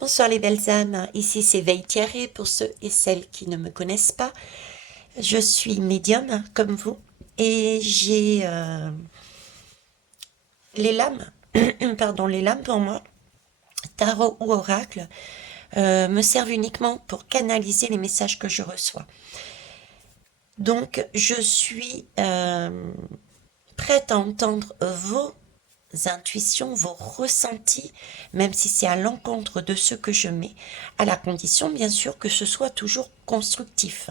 Bonsoir les belles âmes, ici c'est Veille Thierry pour ceux et celles qui ne me connaissent pas. Je suis médium comme vous et j'ai les lames, pardon, les lames pour moi, tarot ou oracle, me servent uniquement pour canaliser les messages que je reçois. Donc je suis prête à entendre vos intuitions, vos ressentis, même si c'est à l'encontre de ce que je mets, à la condition bien sûr que ce soit toujours constructif.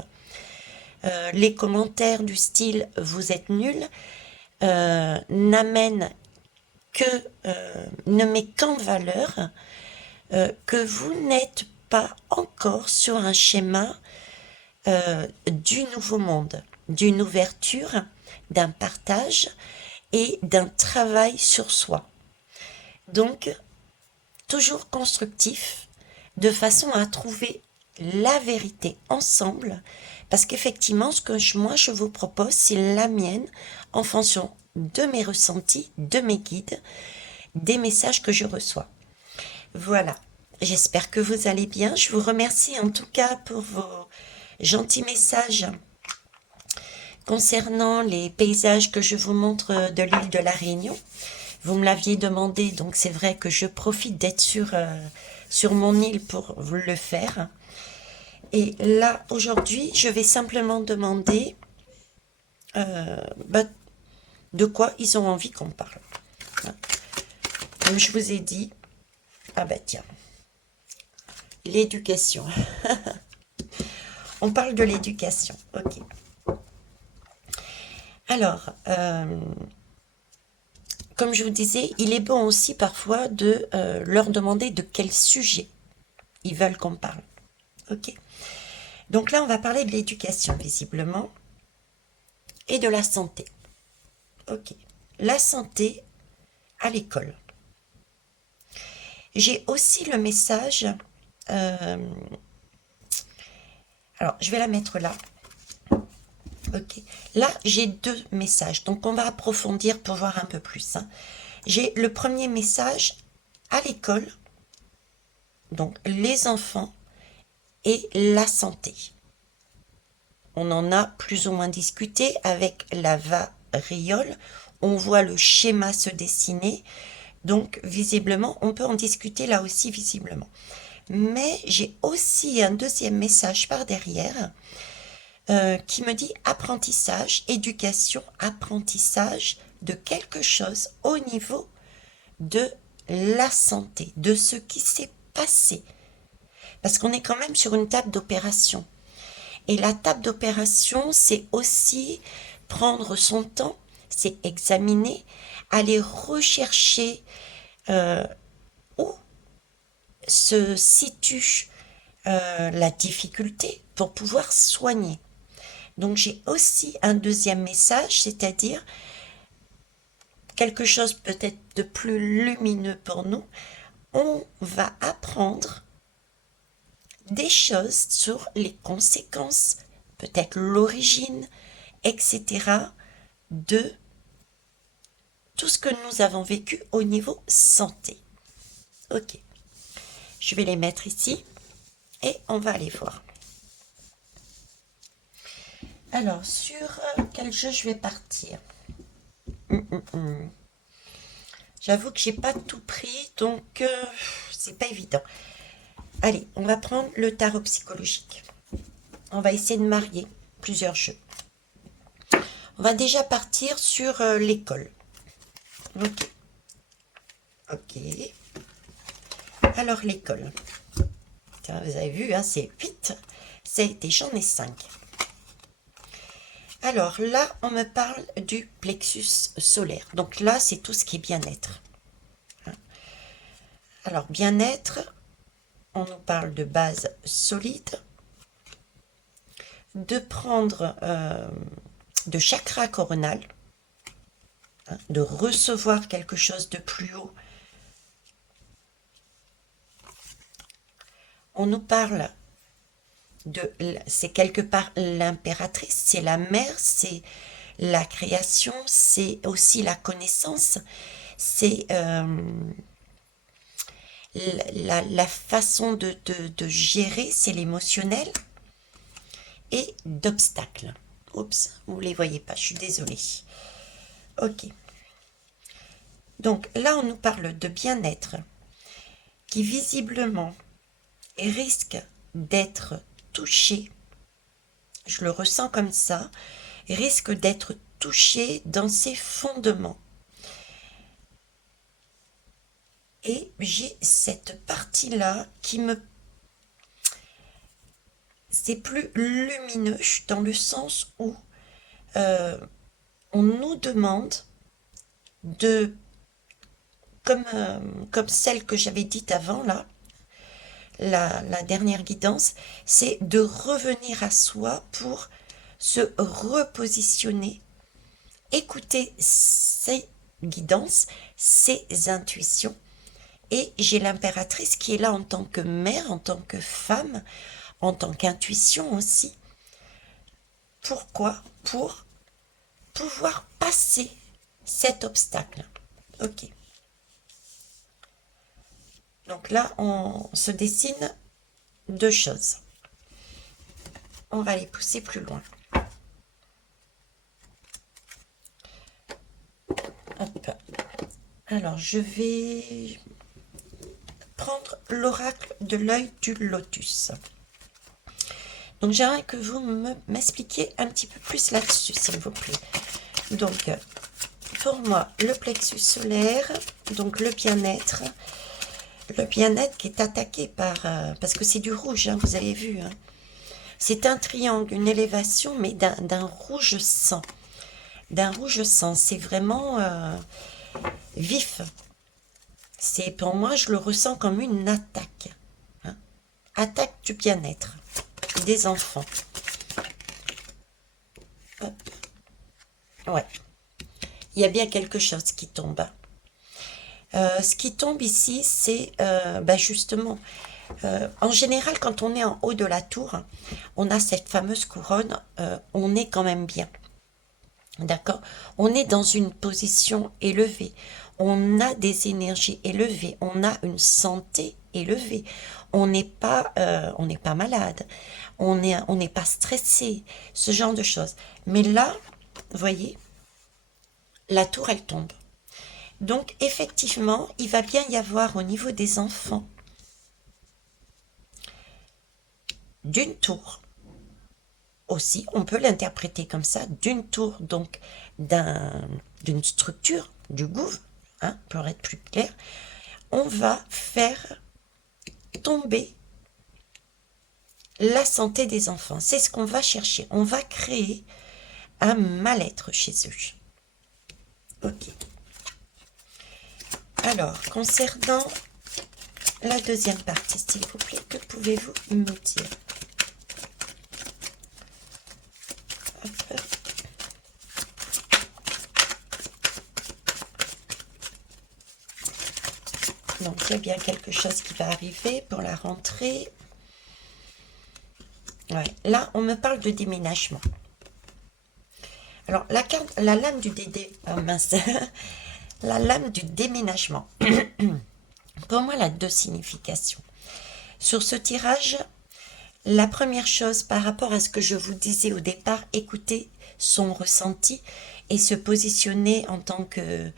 Les commentaires du style vous êtes nul n'amènent que, ne met qu'en valeur que vous n'êtes pas encore sur un schéma du nouveau monde, d'une ouverture, d'un partage et d'un travail sur soi. Donc, toujours constructif, de façon à trouver la vérité ensemble, parce qu'effectivement, ce que moi je vous propose, c'est la mienne, en fonction de mes ressentis, de mes guides, des messages que je reçois. Voilà, j'espère que vous allez bien. Je vous remercie en tout cas pour vos gentils messages concernant les paysages que je vous montre de l'île de la Réunion. Vous me l'aviez demandé, donc c'est vrai que je profite d'être sur mon île pour vous le faire. Et là, aujourd'hui, je vais simplement demander bah, de quoi ils ont envie qu'on parle. Comme je vous ai dit, ah bah tiens, l'éducation. On parle de l'éducation, ok. Alors, comme je vous disais, il est bon aussi parfois de leur demander de quel sujet ils veulent qu'on parle. Ok. Donc là, on va parler de l'éducation, visiblement, et de la santé. Ok. La santé à l'école. J'ai aussi le message. euh, alors, je vais la mettre là. Ok. Là, j'ai deux messages. Donc, on va approfondir pour voir un peu plus. Hein. J'ai le premier message à l'école. Donc, les enfants et la santé. On en a plus ou moins discuté avec la variole. On voit le schéma se dessiner. Donc, visiblement, on peut en discuter là aussi, visiblement. Mais j'ai aussi un deuxième message par derrière qui me dit apprentissage, éducation, apprentissage de quelque chose au niveau de la santé, de ce qui s'est passé. Parce qu'on est quand même sur une table d'opération. Et la table d'opération, c'est aussi prendre son temps, c'est examiner, aller rechercher où se situe la difficulté pour pouvoir soigner. Donc j'ai aussi un deuxième message, c'est-à-dire quelque chose peut-être de plus lumineux pour nous. On va apprendre des choses sur les conséquences, peut-être l'origine, etc. de tout ce que nous avons vécu au niveau santé. Ok, je vais les mettre ici et on va aller voir. Alors, sur quel jeu je vais partir? J'avoue que j'ai pas tout pris, donc c'est pas évident. Allez, on va prendre le tarot psychologique. On va essayer de marier plusieurs jeux. On va déjà partir sur l'école. Ok. Ok. Alors l'école. Tiens, vous avez vu, hein, c'est vite. Ça a été, j'en ai 5. Alors là, on me parle du plexus solaire. Donc là, c'est tout ce qui est bien-être. Alors bien-être, on nous parle de base solide, de prendre de chakra coronal, hein, de recevoir quelque chose de plus haut. On nous parle de, c'est quelque part l'impératrice, c'est la mère, c'est la création, c'est aussi la connaissance, c'est la façon de gérer, c'est l'émotionnel, et d'obstacles. Oups, vous les voyez pas, je suis désolée. Ok. Donc là, on nous parle de bien-être qui visiblement risque d'être touché, je le ressens comme ça, risque d'être touché dans ses fondements. Et j'ai cette partie-là qui me... C'est plus lumineux dans le sens où euh, on nous demande de, comme celle que j'avais dite avant, là, la dernière guidance, c'est de revenir à soi pour se repositionner, écouter ses guidances, ses intuitions. Et j'ai l'impératrice qui est là en tant que mère, en tant que femme, en tant qu'intuition aussi. Pourquoi? Pour pouvoir passer cet obstacle. Ok. Donc là, on se dessine deux choses. On va les pousser plus loin. Hop. Alors, je vais prendre l'oracle de l'œil du lotus. Donc, j'aimerais que vous m'expliquiez un petit peu plus là-dessus, s'il vous plaît. Donc, pour moi, le plexus solaire, donc le bien-être qui est attaqué par... parce que c'est du rouge, hein, vous avez vu. Hein. C'est un triangle, une élévation, mais d'un rouge sang. D'un rouge sang, c'est vraiment vif. C'est pour moi, je le ressens comme une attaque. Hein. Attaque du bien-être des enfants. Hop. Ouais. Il y a bien quelque chose qui tombe. Ce qui tombe ici, c'est justement, en général, quand on est en haut de la tour, on a cette fameuse couronne, on est quand même bien. D'accord? On est dans une position élevée. On a des énergies élevées. On a une santé élevée. On n'est pas malade. On n'est pas stressé. Ce genre de choses. Mais là, vous voyez, la tour, elle tombe. Donc, effectivement, il va bien y avoir au niveau des enfants d'une tour. Aussi, on peut l'interpréter comme ça, d'une tour, donc d'une structure, du gouffre, hein, pour être plus clair, on va faire tomber la santé des enfants. C'est ce qu'on va chercher. On va créer un mal-être chez eux. Ok. Alors, concernant la deuxième partie, s'il vous plaît, que pouvez-vous me dire? Hop. Donc, il y a bien quelque chose qui va arriver pour la rentrée. Ouais. Là, on me parle de déménagement. Alors, la lame du la lame du déménagement. Pour moi, elle a deux significations. Sur ce tirage, la première chose par rapport à ce que je vous disais au départ, écouter son ressenti et se positionner en tant que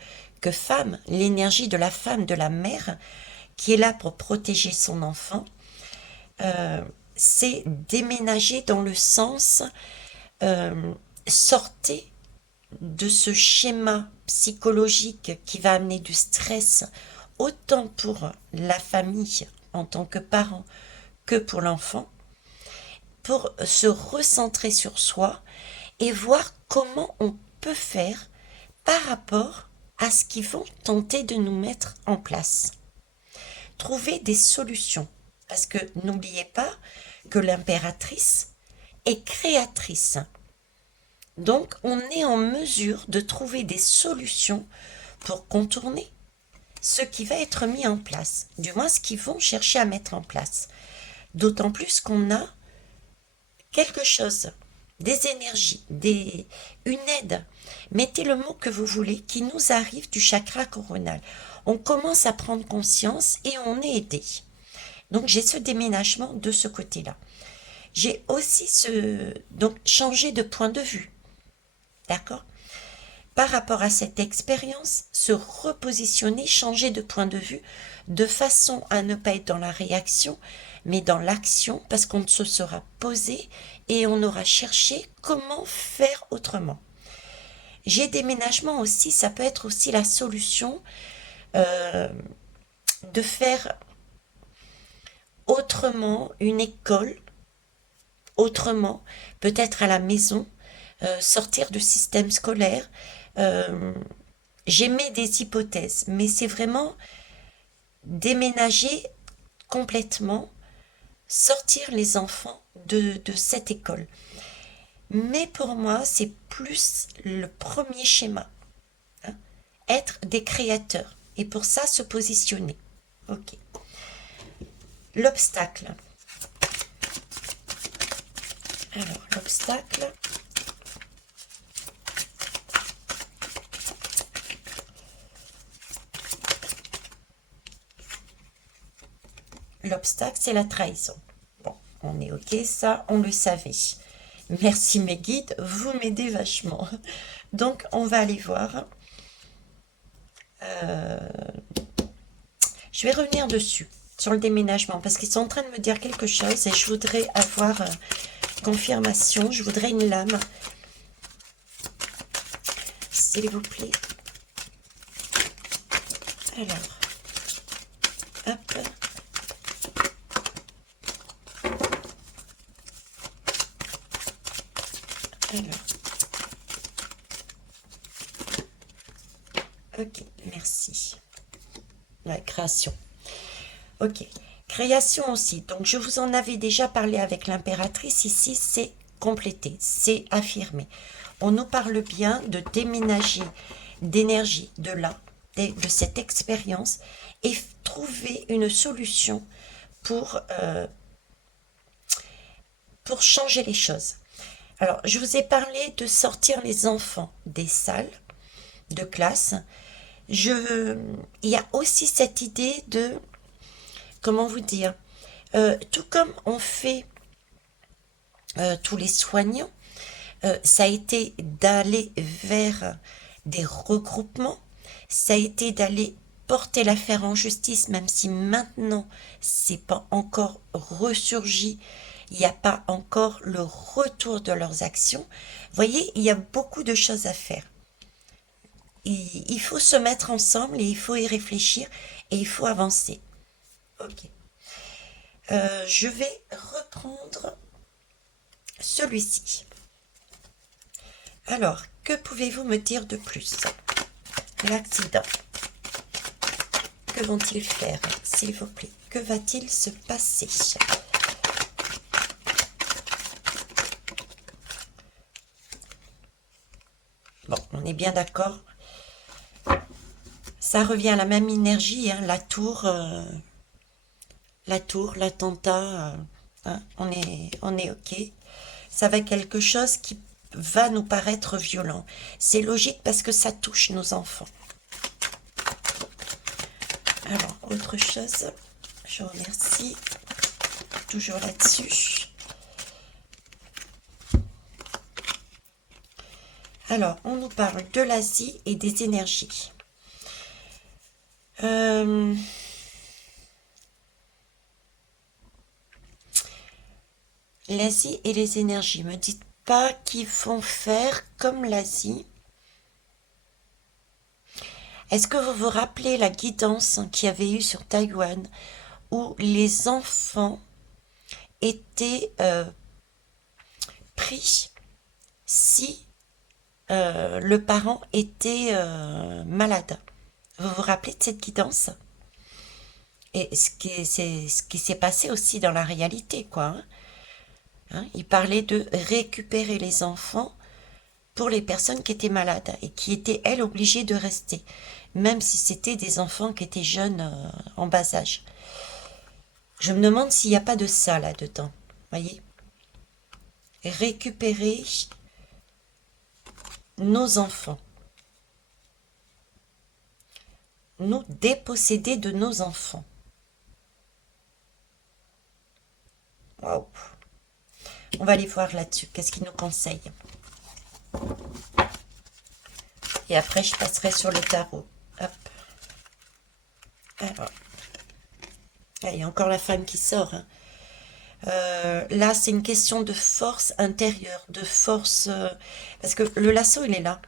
femme, l'énergie de la femme, de la mère, qui est là pour protéger son enfant, c'est déménager dans le sens sortez de ce schéma psychologique qui va amener du stress autant pour la famille en tant que parent que pour l'enfant, pour se recentrer sur soi et voir comment on peut faire par rapport à ce qu'ils vont tenter de nous mettre en place. Trouver des solutions, parce que n'oubliez pas que l'impératrice est créatrice. Donc, on est en mesure de trouver des solutions pour contourner ce qui va être mis en place, du moins ce qu'ils vont chercher à mettre en place. D'autant plus qu'on a quelque chose, des énergies, une aide, mettez le mot que vous voulez, qui nous arrive du chakra coronal. on commence à prendre conscience et on est aidé. Donc j'ai ce déménagement de ce côté-là. J'ai aussi donc changé de point de vue, d'accord? Par rapport à cette expérience, se repositionner, changer de point de vue, de façon à ne pas être dans la réaction, mais dans l'action, parce qu'on se sera posé et on aura cherché comment faire autrement. J'ai déménagement aussi, ça peut être aussi la solution euh, de faire autrement une école, autrement, peut-être à la maison, sortir du système scolaire. Euh, J'émets des hypothèses, mais c'est vraiment déménager complètement, sortir les enfants de cette école. Mais pour moi, c'est plus le premier schéma, hein, être des créateurs. Et pour ça, se positionner. Ok. L'obstacle. Alors, l'obstacle. L'obstacle, c'est la trahison. Bon, on est ok, ça, on le savait. Merci mes guides, vous m'aidez vachement. Donc, on va aller voir. Je vais revenir dessus, sur le déménagement, parce qu'ils sont en train de me dire quelque chose et je voudrais avoir confirmation. Je voudrais une lame, s'il vous plaît. Alors, hop. Alors, ok, merci. La création. Ok, création aussi. Donc, je vous en avais déjà parlé avec l'impératrice. Ici, c'est complété, c'est affirmé. On nous parle bien de déménager d'énergie de là, de cette expérience, et trouver une solution pour changer les choses. Alors, je vous ai parlé de sortir les enfants des salles de classe. Il y a aussi cette idée de, comment vous dire, tout comme on fait tous les soignants, ça a été d'aller vers des regroupements, ça a été d'aller porter l'affaire en justice, même si maintenant c'est pas encore ressurgi, il n'y a pas encore le retour de leurs actions. Vous voyez, il y a beaucoup de choses à faire. Il faut se mettre ensemble et il faut y réfléchir et il faut avancer. Ok. Je vais reprendre celui-ci. Alors, que pouvez-vous me dire de plus? L'accident. Que vont-ils faire, s'il vous plaît? Que va-t-il se passer? Bon, on est bien d'accord. Ça revient à la même énergie, hein, l'attentat, hein, on est ok. Ça va être quelque chose qui va nous paraître violent. C'est logique parce que ça touche nos enfants. Alors, autre chose, je remercie. Toujours là-dessus. Alors, on nous parle de l'Asie et des énergies. L'Asie et les énergies. Me dites pas qu'ils vont faire comme l'Asie. Est-ce que vous vous rappelez la guidance qu'il y avait eu sur Taïwan où les enfants étaient pris si le parent était malade? Vous vous rappelez de cette guidance? Et c'est ce qui s'est passé aussi dans la réalité, quoi. Hein, il parlait de récupérer les enfants pour les personnes qui étaient malades et qui étaient, elles, obligées de rester, même si c'était des enfants qui étaient jeunes en bas âge. Je me demande s'il n'y a pas de ça là-dedans. Voyez? Récupérer nos enfants. nous déposséder de nos enfants. Waouh. On va aller voir là-dessus. Qu'est-ce qu'il nous conseille? Et après, je passerai sur le tarot. Hop. Alors. Ah, il y a encore la femme qui sort. Hein. Là, c'est une question de force intérieure, de force... parce que le lasso, il est là.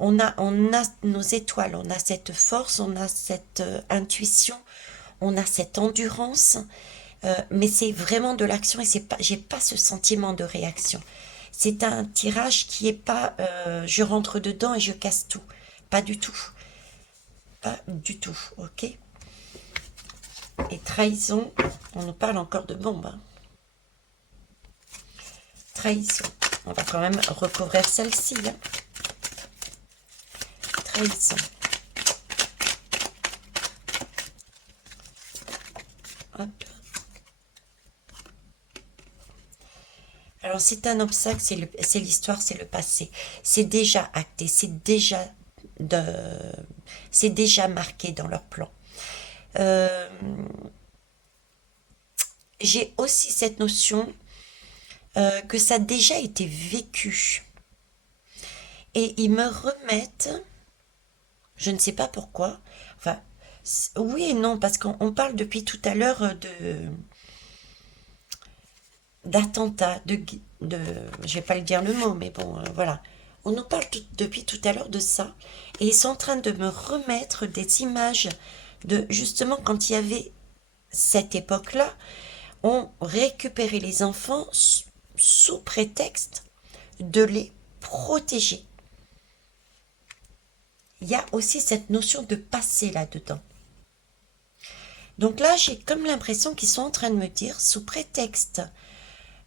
On a nos étoiles, on a cette force, on a cette intuition, on a cette endurance, mais c'est vraiment de l'action et c'est pas, j'ai pas ce sentiment de réaction. C'est un tirage qui est pas, je rentre dedans et je casse tout, pas du tout, pas du tout, ok. Et trahison, on nous parle encore de bombe. Hein. Trahison, on va quand même recouvrir celle-ci. Hein. Trahison. Hop. Alors c'est un obstacle, c'est l'histoire, c'est le passé. C'est déjà acté, c'est déjà marqué dans leur plan. J'ai aussi cette notion que ça a déjà été vécu. Et ils me remettent, je ne sais pas pourquoi, enfin, oui et non, parce qu'on parle depuis tout à l'heure d'attentats, je vais pas le dire le mot, mais bon, voilà. On nous parle depuis tout à l'heure de ça, et ils sont en train de me remettre des images de, justement, quand il y avait cette époque-là, on récupérait les enfants sous prétexte de les protéger. Il y a aussi cette notion de passé là-dedans. Donc là, j'ai comme l'impression qu'ils sont en train de me dire, sous prétexte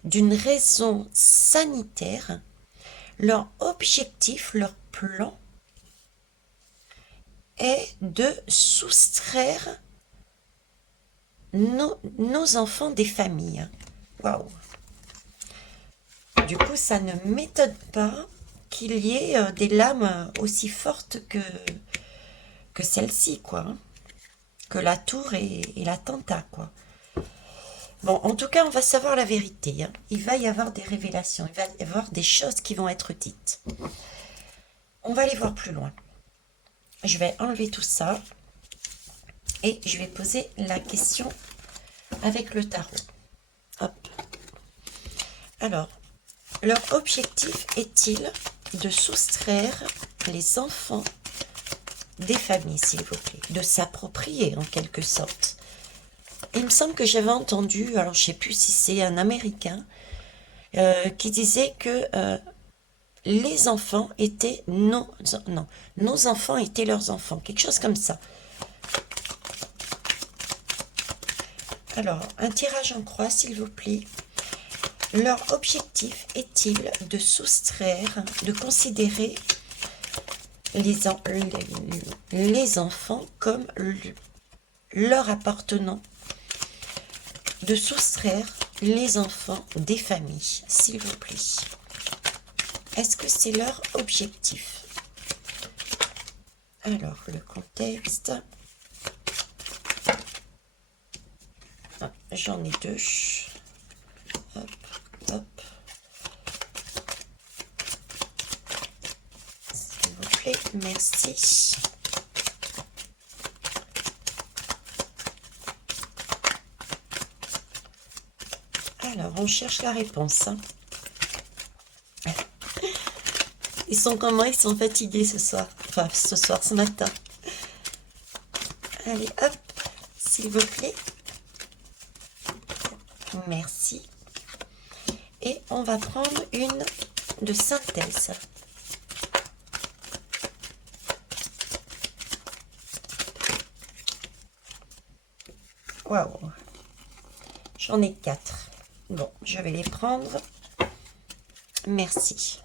d'une raison sanitaire, leur objectif, leur plan est de soustraire nos enfants des familles. Waouh! Du coup, ça ne m'étonne pas qu'il y ait des lames aussi fortes que celle-ci, quoi. Hein. Que la tour et l'attentat, quoi. Bon, en tout cas, on va savoir la vérité. Hein. Il va y avoir des révélations, il va y avoir des choses qui vont être dites. On va aller voir plus loin. Je vais enlever tout ça et je vais poser la question avec le tarot. Hop. Alors, leur objectif est-il de soustraire les enfants des familles, s'il vous plaît, de s'approprier en quelque sorte? Il me semble que j'avais entendu, alors je ne sais plus si c'est un Américain, qui disait que les enfants étaient nos enfants étaient leurs enfants, quelque chose comme ça. Alors, un tirage en croix, s'il vous plaît. Leur objectif est-il de soustraire, de considérer les enfants comme leur appartenant, de soustraire les enfants des familles, s'il vous plaît. Est-ce que c'est leur objectif? Alors, le contexte. Ah, j'en ai deux. Hop, hop. S'il vous plaît, merci. Alors, on cherche la réponse. Hein. Ils sont comment? Ils sont fatigués ce soir. Enfin, ce matin. Allez, hop, s'il vous plaît. Merci. Et on va prendre une de synthèse. Waouh. J'en ai 4. Bon, je vais les prendre. Merci.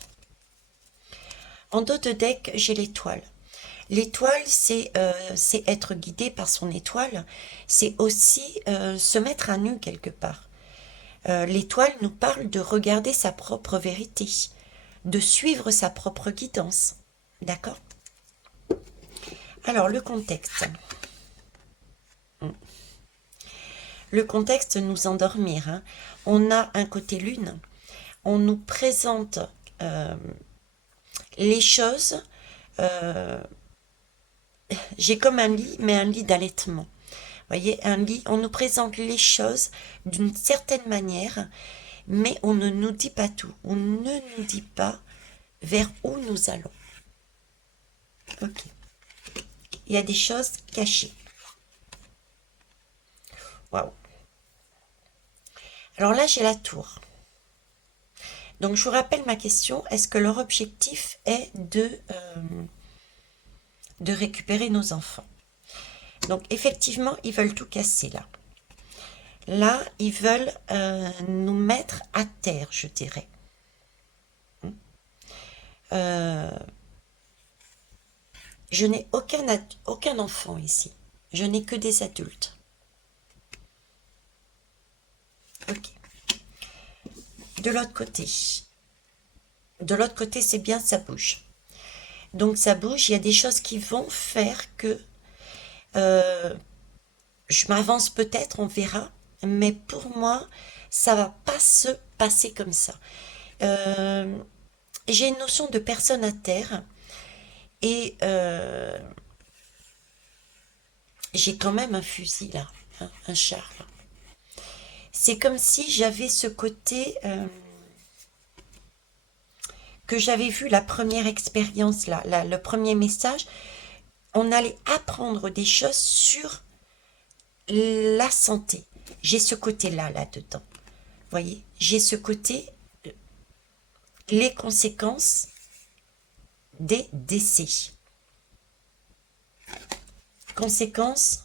En dos de deck, j'ai l'étoile. L'étoile, c'est être guidé par son étoile. C'est aussi se mettre à nu quelque part. L'étoile nous parle de regarder sa propre vérité, de suivre sa propre guidance. D'accord? Alors, le contexte. Le contexte, nous endormir, hein. On a un côté lune. On nous présente les choses. J'ai comme un lit, mais un lit d'allaitement. Vous voyez, un lit, on nous présente les choses d'une certaine manière, mais on ne nous dit pas tout. On ne nous dit pas vers où nous allons. Ok. Il y a des choses cachées. Waouh. Alors là, j'ai la tour. Donc, je vous rappelle ma question. Est-ce que leur objectif est de récupérer nos enfants? Donc, effectivement, ils veulent tout casser là. Là, ils veulent nous mettre à terre, je dirais. Je n'ai aucun enfant ici. Je n'ai que des adultes. Ok. De l'autre côté. De l'autre côté, c'est bien, ça bouge. Donc, ça bouge. Il y a des choses qui vont faire que je m'avance peut-être, on verra. Mais pour moi, ça va pas se passer comme ça. J'ai une notion de personne à terre. Et j'ai quand même un fusil là, hein, un char là. C'est comme si j'avais ce côté que j'avais vu la première expérience là, le premier message. On allait apprendre des choses sur la santé. J'ai ce côté-là, là-dedans. Vous voyez, j'ai ce côté, les conséquences des décès. Conséquences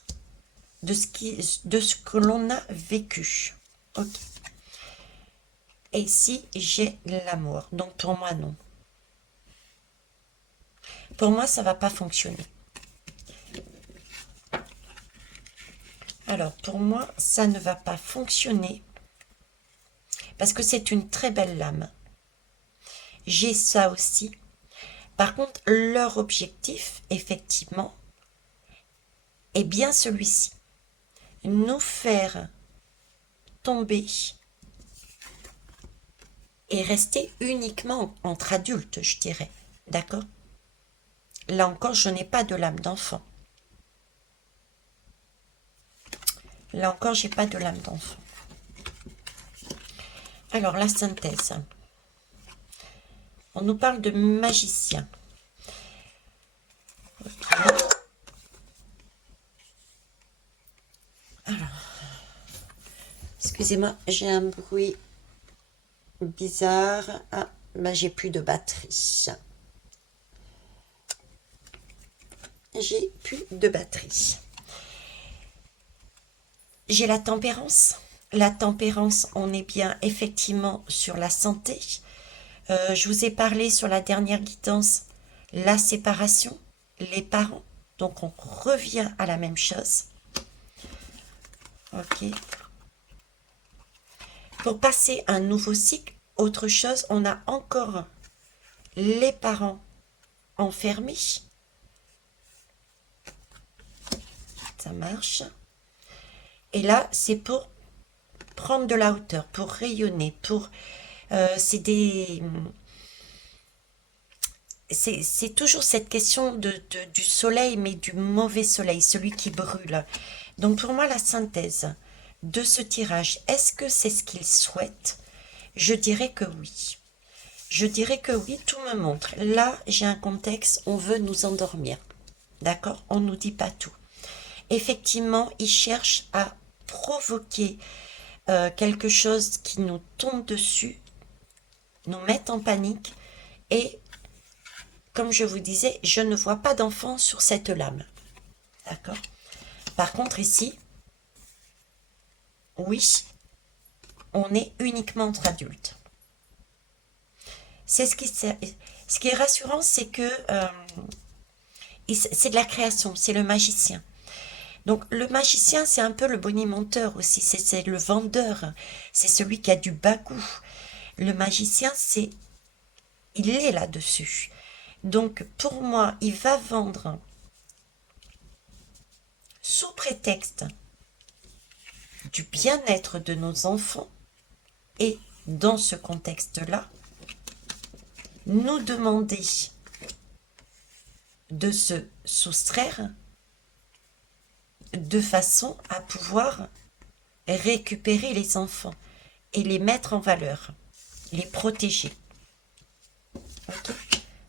de ce que l'on a vécu. Ok. Et ici, j'ai l'amour. Donc, pour moi, non. Pour moi, ça ne va pas fonctionner. Alors, pour moi, ça ne va pas fonctionner parce que c'est une très belle lame. J'ai ça aussi. Par contre, leur objectif, effectivement, est bien celui-ci. Nous faire tomber et rester uniquement entre adultes, je dirais. D'accord? Là encore, je n'ai pas de l'âme d'enfant. Là encore, j'ai pas de l'âme d'enfant. Alors, la synthèse. On nous parle de magicien. Okay. Alors, excusez-moi, j'ai un bruit bizarre. Ah, ben j'ai plus de batterie. J'ai plus de batterie. J'ai la tempérance. La tempérance, on est bien effectivement sur la santé. Je vous ai parlé sur la dernière guidance, la séparation, les parents. Donc on revient à la même chose. Ok. Pour passer un nouveau cycle, autre chose, on a encore les parents enfermés. Ça marche. Et là, c'est pour prendre de la hauteur, pour rayonner, pour... c'est toujours cette question du soleil, mais du mauvais soleil, celui qui brûle. Donc pour moi, la synthèse de ce tirage, est-ce que c'est ce qu'il souhaite? Je dirais que oui. Je dirais que oui, tout me montre. Là, j'ai un contexte, on veut nous endormir. D'accord? On ne nous dit pas tout. Effectivement, il cherche à provoquer quelque chose qui nous tombe dessus, nous met en panique et, comme je vous disais, je ne vois pas d'enfant sur cette lame. D'accord? Par contre, ici, oui, on est uniquement entre adultes. C'est ce qui est rassurant, c'est que c'est de la création, c'est le magicien. Donc le magicien, c'est un peu le bonimenteur aussi, c'est le vendeur, c'est celui qui a du bagou. Le magicien, il est là-dessus. Donc pour moi, il va vendre sous prétexte du bien-être de nos enfants, et dans ce contexte-là, nous demander de se soustraire de façon à pouvoir récupérer les enfants et les mettre en valeur, les protéger. Okay.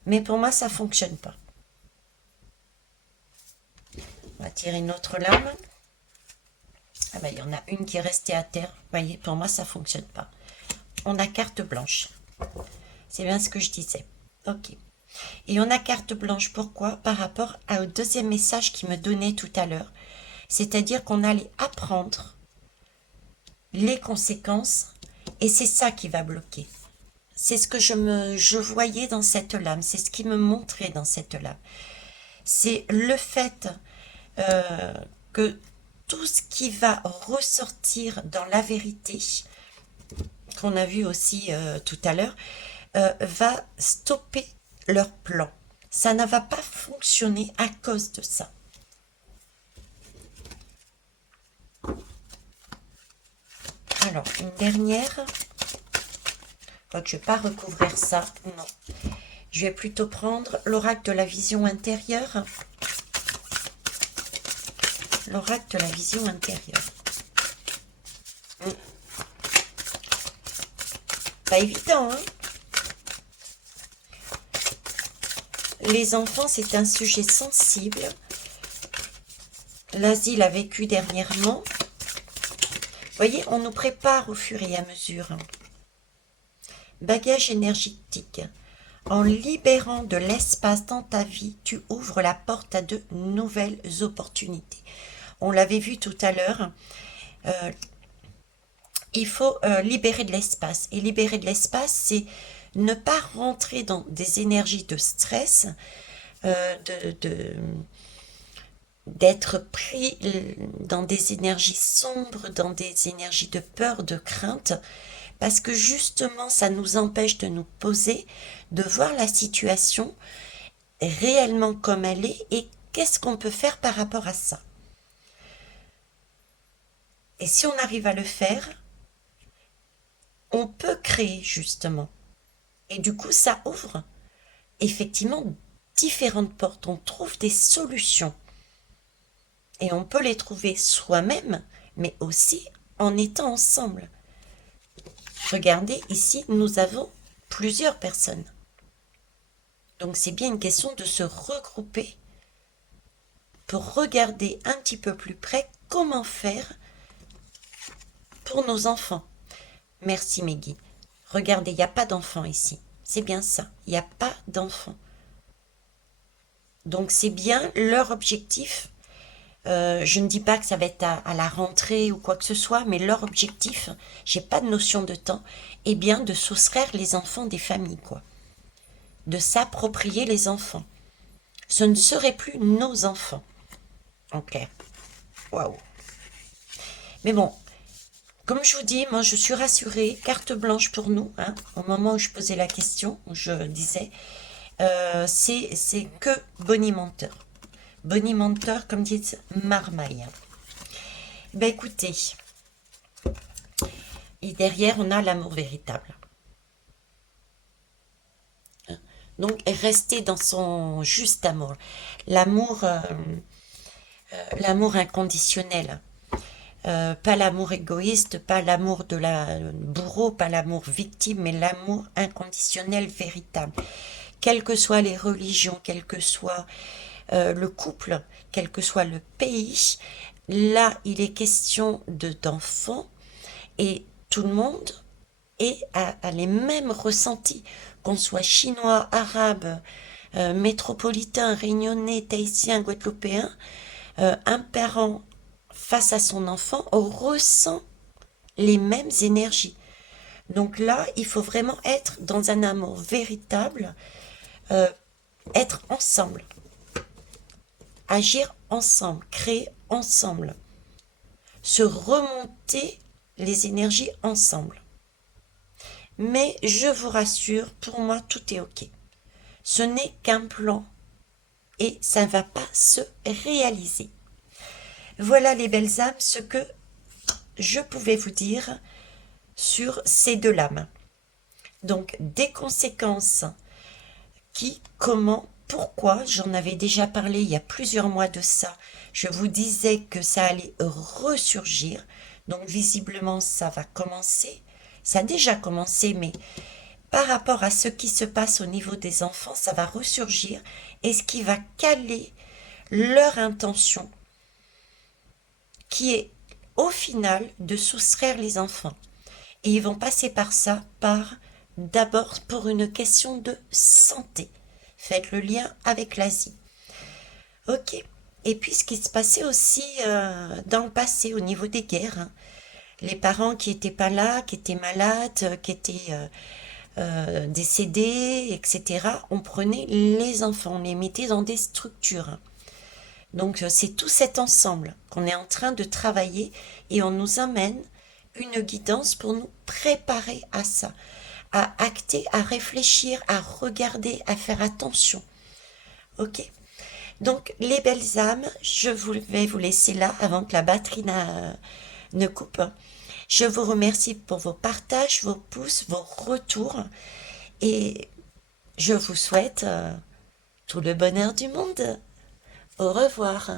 Mais pour moi, ça ne fonctionne pas. On va tirer une autre lame. Ah ben, il y en a une qui est restée à terre. Vous voyez, pour moi, ça ne fonctionne pas. On a carte blanche. C'est bien ce que je disais. Ok. Et on a carte blanche, pourquoi? Par rapport au deuxième message qu'il me donnait tout à l'heure. C'est-à-dire qu'on allait apprendre les conséquences et c'est ça qui va bloquer. C'est ce que je voyais dans cette lame, c'est ce qui me montrait dans cette lame. C'est le fait que tout ce qui va ressortir dans la vérité, qu'on a vu aussi tout à l'heure, va stopper leur plan. Ça ne va pas fonctionner à cause de ça. Alors, une dernière. Quoique je ne vais pas recouvrir ça, non. Je vais plutôt prendre l'oracle de la vision intérieure. L'oracle de la vision intérieure. Pas évident, hein? Les enfants, c'est un sujet sensible. L'asile a vécu dernièrement. Vous voyez, on nous prépare au fur et à mesure. Bagage énergétique. En libérant de l'espace dans ta vie, tu ouvres la porte à de nouvelles opportunités. On l'avait vu tout à l'heure. Il faut libérer de l'espace. Et libérer de l'espace, c'est ne pas rentrer dans des énergies de stress, d'être pris dans des énergies sombres, dans des énergies de peur, de crainte, parce que justement, ça nous empêche de nous poser, de voir la situation réellement comme elle est et qu'est-ce qu'on peut faire par rapport à ça. Et si on arrive à le faire, on peut créer justement. Et du coup, ça ouvre effectivement différentes portes. On trouve des solutions. Et on peut les trouver soi-même, mais aussi en étant ensemble. Regardez, ici, nous avons plusieurs personnes. Donc, c'est bien une question de se regrouper pour regarder un petit peu plus près comment faire pour nos enfants. Merci, Meggy. Regardez, il n'y a pas d'enfants ici. C'est bien ça, il n'y a pas d'enfants. Donc, c'est bien leur objectif. Je ne dis pas que ça va être à la rentrée ou quoi que ce soit, mais leur objectif, j'ai pas de notion de temps, est bien de soustraire les enfants des familles, quoi. De s'approprier les enfants. Ce ne seraient plus nos enfants, en clair. Waouh. Mais bon, comme je vous dis, moi je suis rassurée, carte blanche pour nous, hein, au moment où je posais la question, où je disais, c'est que bonimenteur. Bonimenteur, comme disent Marmaille. Ben écoutez, et derrière on a l'amour véritable. Donc rester dans son juste amour, l'amour inconditionnel, pas l'amour égoïste, pas l'amour de la bourreau, pas l'amour victime, mais l'amour inconditionnel véritable. Quelles que soient les religions, quel que soit le couple, quel que soit le pays, là il est question d'enfants et tout le monde a les mêmes ressentis, qu'on soit chinois, arabe, métropolitain, réunionnais, tahitien, guadeloupéen, un parent face à son enfant ressent les mêmes énergies. Donc là, il faut vraiment être dans un amour véritable, être ensemble, agir ensemble, créer ensemble, se remonter les énergies ensemble. Mais je vous rassure, pour moi, tout est OK. Ce n'est qu'un plan et ça ne va pas se réaliser. Voilà les belles âmes, ce que je pouvais vous dire sur ces deux lames. Donc des conséquences qui, comment, pourquoi, j'en avais déjà parlé il y a plusieurs mois de ça. Je vous disais que ça allait ressurgir. Donc visiblement ça va commencer. Ça a déjà commencé, mais par rapport à ce qui se passe au niveau des enfants, ça va ressurgir. Et ce qui va caler leur intention, qui est au final de soustraire les enfants. Et ils vont passer par ça, d'abord pour une question de santé. Faites le lien avec l'Asie. Ok. Et puis ce qui se passait aussi dans le passé au niveau des guerres, hein. Les parents qui étaient pas là, qui étaient malades, qui étaient décédés, etc. On prenait les enfants, on les mettait dans des structures. Donc c'est tout cet ensemble qu'on est en train de travailler et on nous amène une guidance pour nous préparer à ça, à acter, à réfléchir, à regarder, à faire attention. Ok. Donc les belles âmes, vais vous laisser là avant que la batterie ne coupe. Je vous remercie pour vos partages, vos pouces, vos retours et je vous souhaite tout le bonheur du monde. Au revoir.